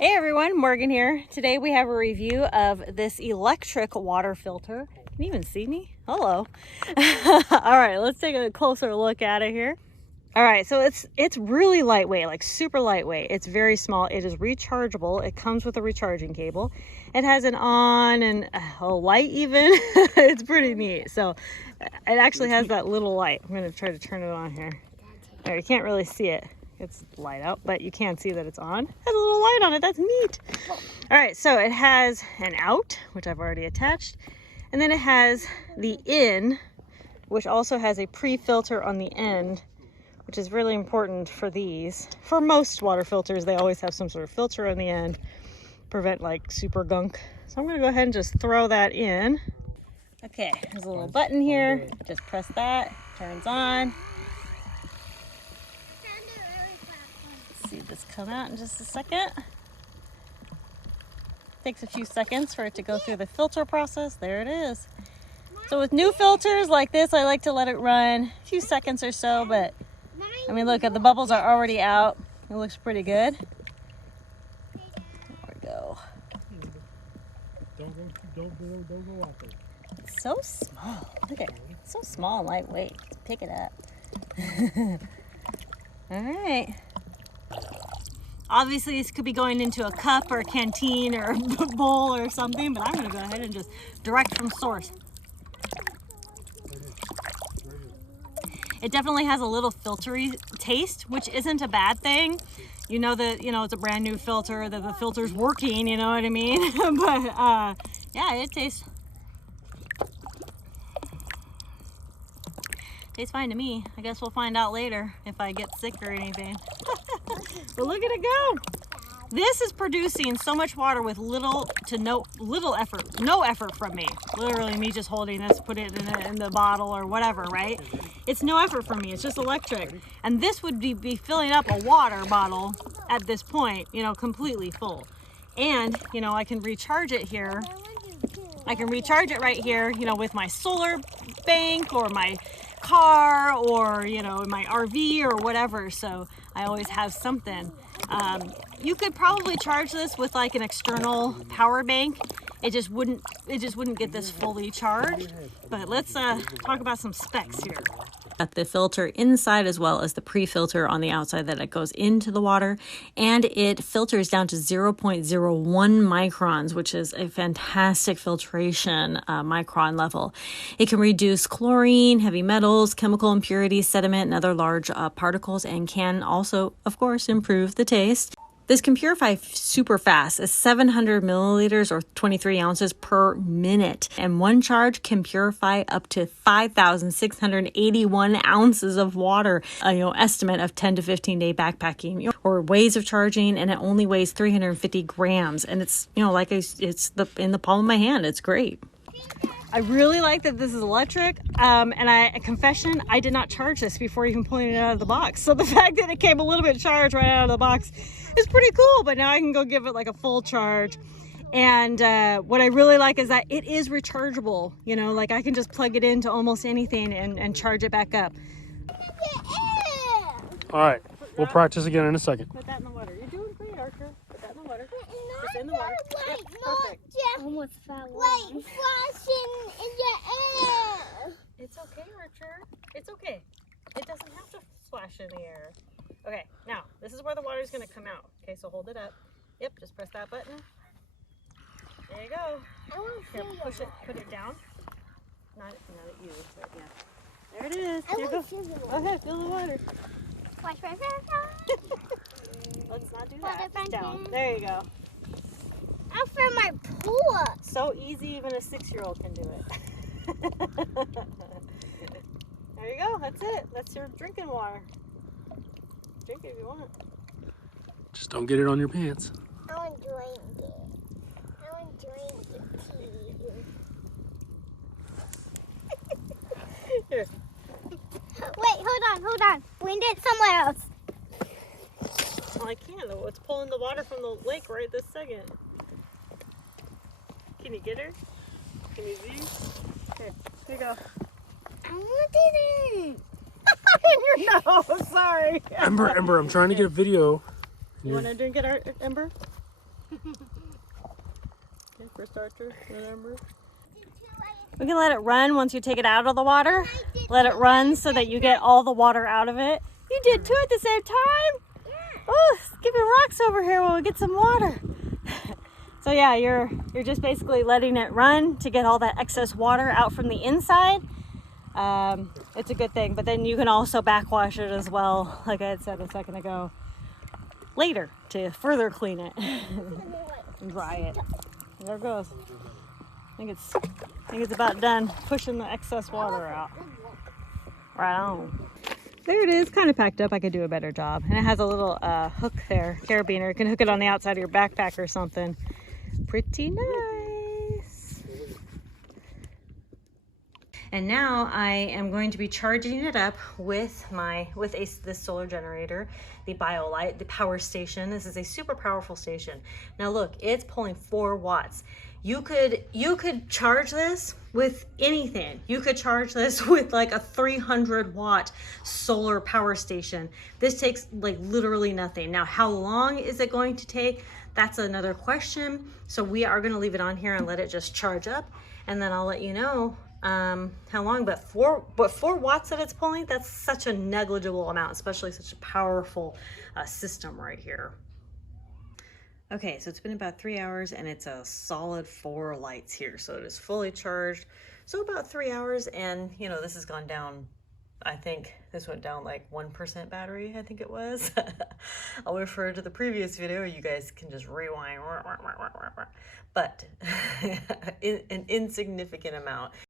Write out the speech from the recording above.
Hey everyone, Morgan here. Today we have a review of this electric water filter. Can you even see me? Hello. All right, let's take a closer look at it here. All right, so it's really lightweight, like super lightweight. It's very small. It is rechargeable. It comes with a recharging cable. It has an on and a light even. It's pretty neat. So it actually has that little light. I'm gonna try to turn it on here. There, you can't really see it. It's light out, but you can see that it's on. It has a little light on it. That's neat. All right, so it has an out, which I've already attached, and then it has the in, which also has a pre-filter on the end, which is really important for these. For most water filters, they always have some sort of filter on the end, prevent like super gunk. So I'm gonna go ahead and just throw that in. Okay, there's a little button here. Just press that, turns on. See this come out in just a second. Takes a few seconds for it to go through the filter process. There it is. So with new filters like this, I like to let it run a few seconds or so, but I mean, look, the bubbles are already out. It looks pretty good. There we go. Don't go out there. It's so small. Look at it. It's so small and lightweight. Let's pick it up. All right. Obviously, this could be going into a cup or a canteen or a bowl or something, but I'm going to go ahead and just direct from source. It definitely has a little filtery taste, which isn't a bad thing. You know that, it's a brand new filter, that the filter's working, you know what I mean? But yeah, it tastes fine to me. I guess we'll find out later if I get sick or anything. But look at it go. This is producing so much water with little effort, no effort from me. Literally me just holding this, put it in the bottle or whatever, right? It's no effort from me, it's just electric. And this would be filling up a water bottle at this point, completely full. And, I can recharge it here. I can recharge it right here, with my solar bank or my car or my RV or whatever, so I always have something. You could probably charge this with like an external power bank. It just wouldn't get this fully charged. But let's talk about some specs here. Got the filter inside as well as the pre-filter on the outside that it goes into the water, and it filters down to 0.01 microns, which is a fantastic filtration micron level. It can reduce chlorine, heavy metals, chemical impurities, sediment, and other large particles, and can also, of course, improve the taste. This can purify super fast, as 700 milliliters or 23 ounces per minute. And one charge can purify up to 5,681 ounces of water, estimate of 10 to 15 day backpacking or ways of charging. And it only weighs 350 grams. And it's, it's in the palm of my hand. It's great. I really like that this is electric, and confession, I did not charge this before even pulling it out of the box. So the fact that it came a little bit charged right out of the box is pretty cool, but now I can go give it like a full charge. And what I really like is that it is rechargeable, like I can just plug it into almost anything and charge it back up. All right, we'll practice again in a second. Put that in the water. You're doing great, Archer. Put that in the water. Just in the water. Yep, perfect. Almost fell like flashing in the air. It's okay, Archer. It's okay. It doesn't have to splash in the air. Okay, now this is where the water is going to come out. Okay, so hold it up. Yep, just press that button. There you go. Here, push it, put it down. Not at you, but yeah. There it is. Here, go. Go ahead, fill the water. Watch. Let's not do that. Just down. There you go. Out for my pool. So easy, even a 6-year-old can do it. There you go. That's it. That's your drinking water. Drink it if you want. Just don't get it on your pants. I want to drink it. I want to drink it. Here. Wait, hold on. Wind it somewhere else. Well, I can't. It's pulling the water from the lake right this second. Can you get her? Can you see? Here you go. I want it. In your nose, sorry. Ember, I'm trying to get a video. You want to drink it, Ember? Okay, first Archer, remember? We can let it run once you take it out of the water. Let it run so that you get all the water out of it. You did two at the same time? Oh, skipping rocks over here while we get some water. So yeah, you're just basically letting it run to get all that excess water out from the inside. It's a good thing, but then you can also backwash it as well, like I had said a second ago, later to further clean it and dry it. There it goes. I think it's about done pushing the excess water out. Right on. There it is, kind of packed up. I could do a better job. And it has a little hook there, carabiner. You can hook it on the outside of your backpack or something. Pretty nice. And now I am going to be charging it up with this solar generator, the BioLite, the power station. This is a super powerful station. Now look, it's pulling 4 watts. You could charge this with anything. You could charge this with like a 300 watt solar power station. This takes like literally nothing. Now, how long is it going to take? That's another question. So we are gonna leave it on here and let it just charge up, and then I'll let you know how long. But 4 watts that it's pulling, that's such a negligible amount, especially such a powerful system right here. Okay, so it's been about 3 hours and it's a solid 4 lights here. So it is fully charged. So about 3 hours, and you know, this has gone down, I think this went down like 1% battery, I think it was. I'll refer to the previous video. You guys can just rewind. But an insignificant amount.